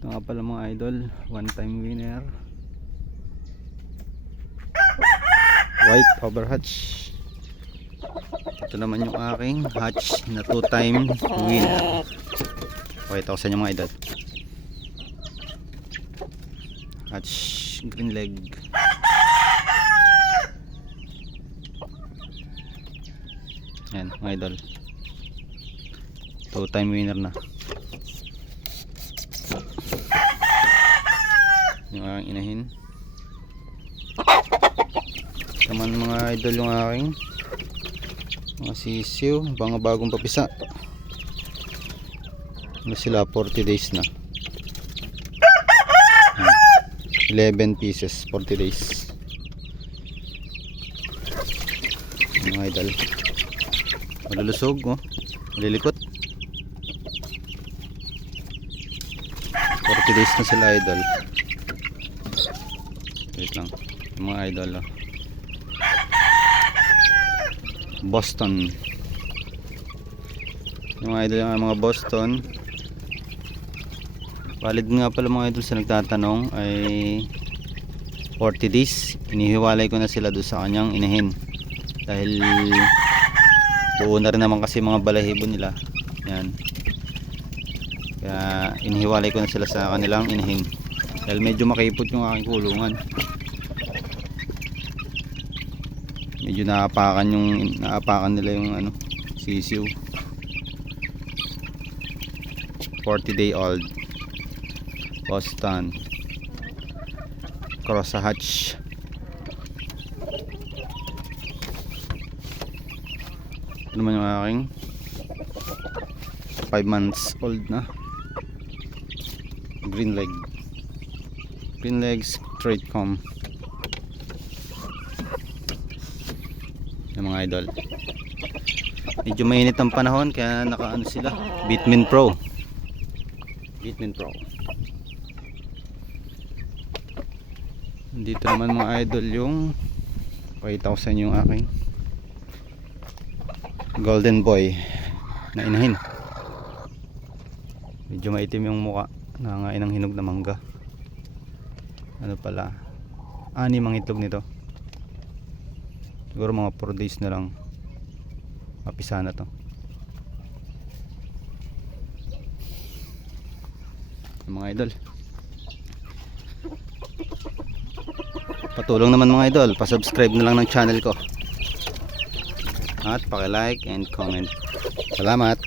Ito nga pala mga idol, one time winner, white hover hatch. Ito naman yung aking hatch na 2-time winner. Pakita ko sa inyo mga idol, hatch green leg. Yan mga idol, 2-time winner na yung aking inahin. Naman mga idol yung aking mga sisiw, mga bagong papisa na sila, 40 days na. 11 pieces, 40 days mga idol. Malulusog, oh, malilikot. 40 days na sila idol. Wait lang mga idol, oh. Boston yung idol, yung mga Boston. Valid nga pala mga idol, sa nagtatanong ay 40 days. Inihiwalay ko na sila doon sa kanyang inahin dahil buo na rin naman kasi mga balahibo nila. Yan, kaya inihiwalay ko na sila sa kanilang inahin dahil medyo makipot yung aking kulungan. Medyo naapakan nila yung ano, sisiw. 40 day old Boston cross hatch. Ito naman yung aking 5 months old na green leg straight comb. Yung mga idol, medyo mainit ang panahon kaya nakaano sila, Bitmin Pro. Dito naman mga idol yung pakita ko sa inyo yung aking golden boy na inahin. Medyo maitim yung muka, nangangain ng hinog na mangga. Ano pala, 6 ang itlog nito. Siguro mga 4 days na lang mapisa na to. Mga idol, patulong naman mga idol, pa-subscribe na lang ng channel ko at paki-like and comment. Salamat.